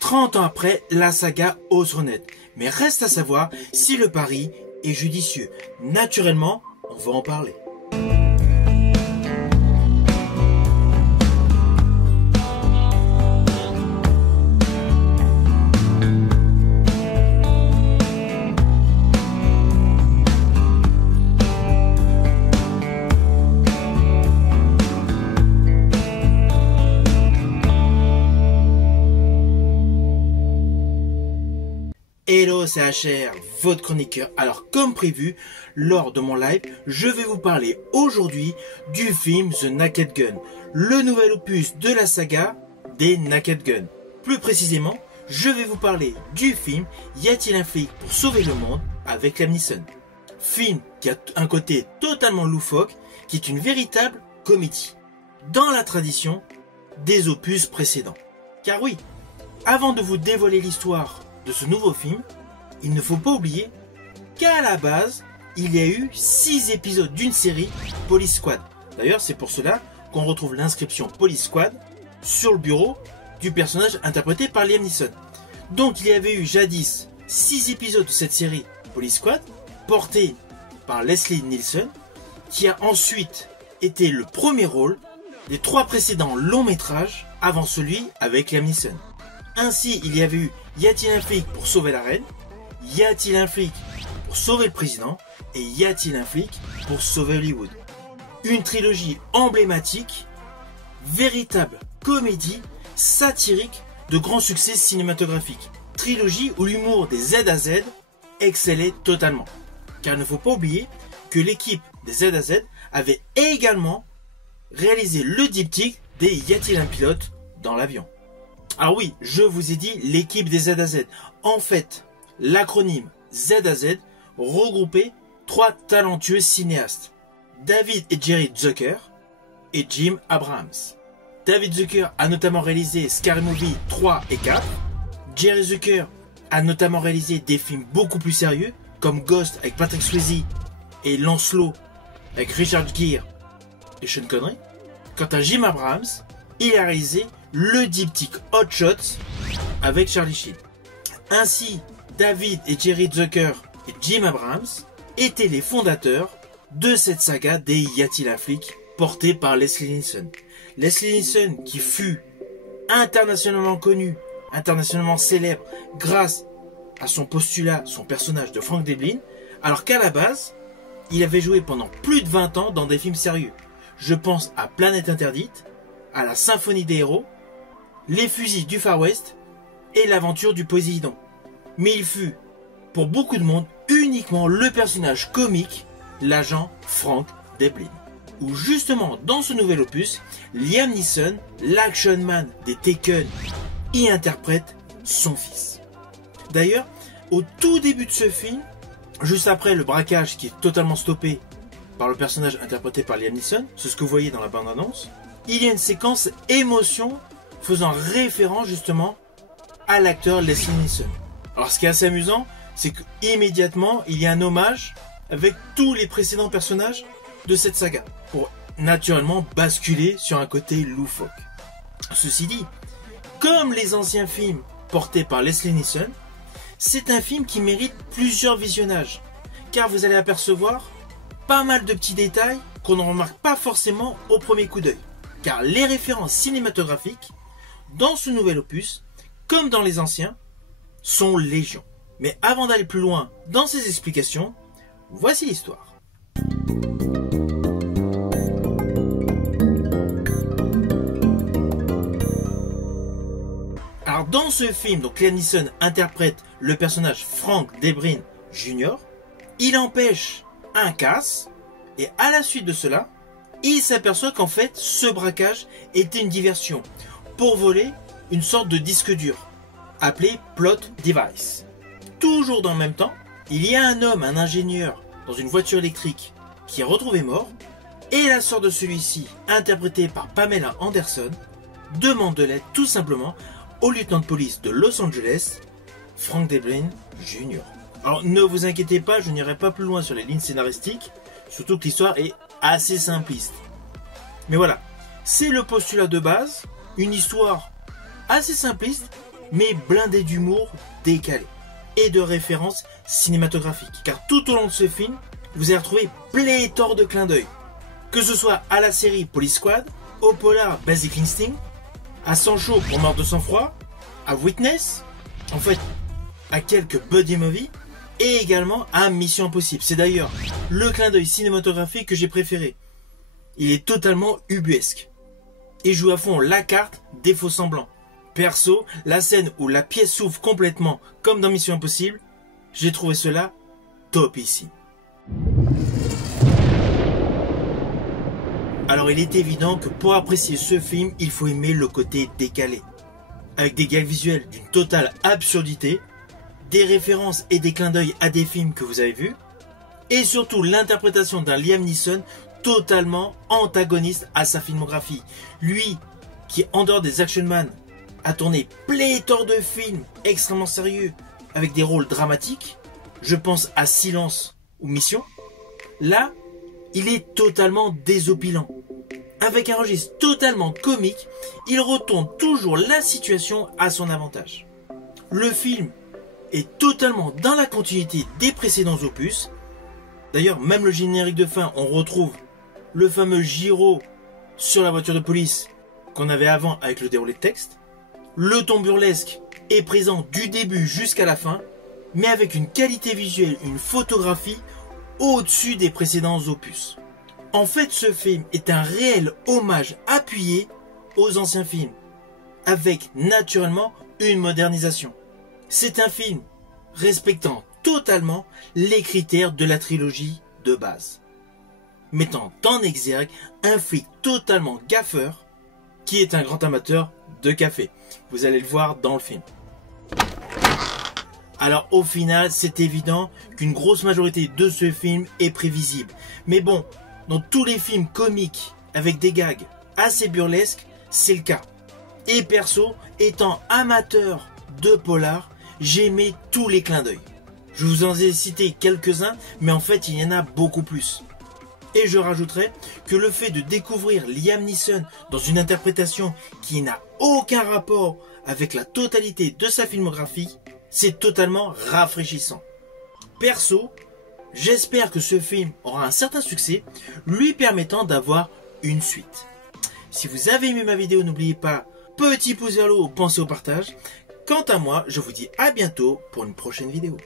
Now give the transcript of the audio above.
30 ans après, la saga ose renaître. Mais reste à savoir si le pari est judicieux. Naturellement, on va en parler. Hello, c'est HR, votre chroniqueur. Alors, comme prévu, lors de mon live, je vais vous parler aujourd'hui du film The Naked Gun, le nouvel opus de la saga des Naked Gun. Plus précisément, je vais vous parler du film Y a-t-il un flic pour sauver le monde avec Liam Neeson. Film qui a un côté totalement loufoque, qui est une véritable comédie, dans la tradition des opus précédents. Car oui, avant de vous dévoiler l'histoire de ce nouveau film, il ne faut pas oublier qu'à la base, il y a eu 6 épisodes d'une série Police Squad. D'ailleurs, c'est pour cela qu'on retrouve l'inscription Police Squad sur le bureau du personnage interprété par Liam Neeson. Donc il y avait eu jadis 6 épisodes de cette série Police Squad, portée par Leslie Nielsen, qui a ensuite été le premier rôle des 3 précédents longs métrages avant celui avec Liam Neeson. Ainsi, il y avait eu Y a-t-il un flic pour sauver la reine, Y a-t-il un flic pour sauver le président et Y a-t-il un flic pour sauver Hollywood. Une trilogie emblématique, véritable comédie satirique de grand succès cinématographique. Trilogie où l'humour des Z à Z excellait totalement. Car il ne faut pas oublier que l'équipe des Z à Z avait également réalisé le diptyque des Y a-t-il un pilote dans l'avion. Alors oui, je vous ai dit l'équipe des Z à Z. En fait, l'acronyme Z à Z regroupait 3 talentueux cinéastes. David et Jerry Zucker et Jim Abrahams. David Zucker a notamment réalisé Scary Movie 3 et 4. Jerry Zucker a notamment réalisé des films beaucoup plus sérieux comme Ghost avec Patrick Swayze et Lancelot avec Richard Gere et Sean Connery. Quant à Jim Abrahams, il a réalisé le diptyque Hot Shots avec Charlie Sheen. Ainsi, David et Jerry Zucker et Jim Abrahams étaient les fondateurs de cette saga des Y a-t-il un flic portée par Leslie Nielsen. Leslie Nielsen qui fut internationalement connu, internationalement célèbre grâce à son postulat, son personnage de Frank Drebin, alors qu'à la base, il avait joué pendant plus de 20 ans dans des films sérieux. Je pense à Planète Interdite, à la Symphonie des héros, Les fusils du Far West et l'aventure du Poséidon. Mais il fut, pour beaucoup de monde, uniquement le personnage comique, l'agent Frank Drebin. Où justement, dans ce nouvel opus, Liam Neeson, l'action man des Taken, y interprète son fils. D'ailleurs, au tout début de ce film, juste après le braquage qui est totalement stoppé par le personnage interprété par Liam Neeson, c'est ce que vous voyez dans la bande-annonce, il y a une séquence émotion faisant référence justement à l'acteur Leslie Nielsen. Alors ce qui est assez amusant, c'est qu'immédiatement il y a un hommage avec tous les précédents personnages de cette saga, pour naturellement basculer sur un côté loufoque. Ceci dit, comme les anciens films portés par Leslie Nielsen, c'est un film qui mérite plusieurs visionnages, car vous allez apercevoir pas mal de petits détails qu'on ne remarque pas forcément au premier coup d'œil. Car les références cinématographiques, dans ce nouvel opus, comme dans les anciens, sont légion. Mais avant d'aller plus loin dans ces explications, voici l'histoire. Alors dans ce film, donc Liam Neeson interprète le personnage Frank Drebin Jr. Il empêche un casse et à la suite de cela, il s'aperçoit qu'en fait ce braquage était une diversion pour voler une sorte de disque dur appelé Plot Device. Toujours dans le même temps, il y a un homme, un ingénieur dans une voiture électrique qui est retrouvé mort et la sœur de celui-ci, interprétée par Pamela Anderson, demande de l'aide tout simplement au lieutenant de police de Los Angeles, Frank Drebin Jr. Alors ne vous inquiétez pas, je n'irai pas plus loin sur les lignes scénaristiques, surtout que l'histoire est assez simpliste. Mais voilà, c'est le postulat de base, une histoire assez simpliste, mais blindé d'humour décalé et de références cinématographiques. Car tout au long de ce film, vous allez retrouver pléthore de clins d'œil. Que ce soit à la série Police Squad, au polar Basic Instinct, à Sancho pour Meurtre de sang-froid, à Witness, en fait, à quelques buddy movies, et également à Mission Impossible. C'est d'ailleurs le clin d'œil cinématographique que j'ai préféré. Il est totalement ubuesque et joue à fond la carte des faux semblants. Perso, la scène où la pièce s'ouvre complètement comme dans Mission Impossible, j'ai trouvé cela top ici. Alors il est évident que pour apprécier ce film, il faut aimer le côté décalé, avec des gags visuels d'une totale absurdité, des références et des clins d'œil à des films que vous avez vus, et surtout l'interprétation d'un Liam Neeson totalement antagoniste à sa filmographie. Lui, qui en dehors des Action Man, a tourné pléthore de films extrêmement sérieux, avec des rôles dramatiques, je pense à Silence ou Mission, là, il est totalement désopilant. Avec un registre totalement comique, il retourne toujours la situation à son avantage. Le film est totalement dans la continuité des précédents opus. D'ailleurs, même le générique de fin, on retrouve le fameux gyro sur la voiture de police qu'on avait avant avec le déroulé de texte. Le ton burlesque est présent du début jusqu'à la fin, mais avec une qualité visuelle, une photographie au-dessus des précédents opus. En fait, ce film est un réel hommage appuyé aux anciens films, avec naturellement une modernisation. C'est un film respectant totalement les critères de la trilogie de base, mettant en exergue un flic totalement gaffeur qui est un grand amateur de café. Vous allez le voir dans le film. Alors au final, c'est évident qu'une grosse majorité de ce film est prévisible. Mais bon, dans tous les films comiques avec des gags assez burlesques, c'est le cas. Et perso, étant amateur de polar, j'aimais tous les clins d'œil. Je vous en ai cité quelques-uns, mais en fait il y en a beaucoup plus. Et je rajouterais que le fait de découvrir Liam Neeson dans une interprétation qui n'a aucun rapport avec la totalité de sa filmographie, c'est totalement rafraîchissant. Perso, j'espère que ce film aura un certain succès, lui permettant d'avoir une suite. Si vous avez aimé ma vidéo, n'oubliez pas, petit pouce vers le haut, pensez au partage. Quant à moi, je vous dis à bientôt pour une prochaine vidéo.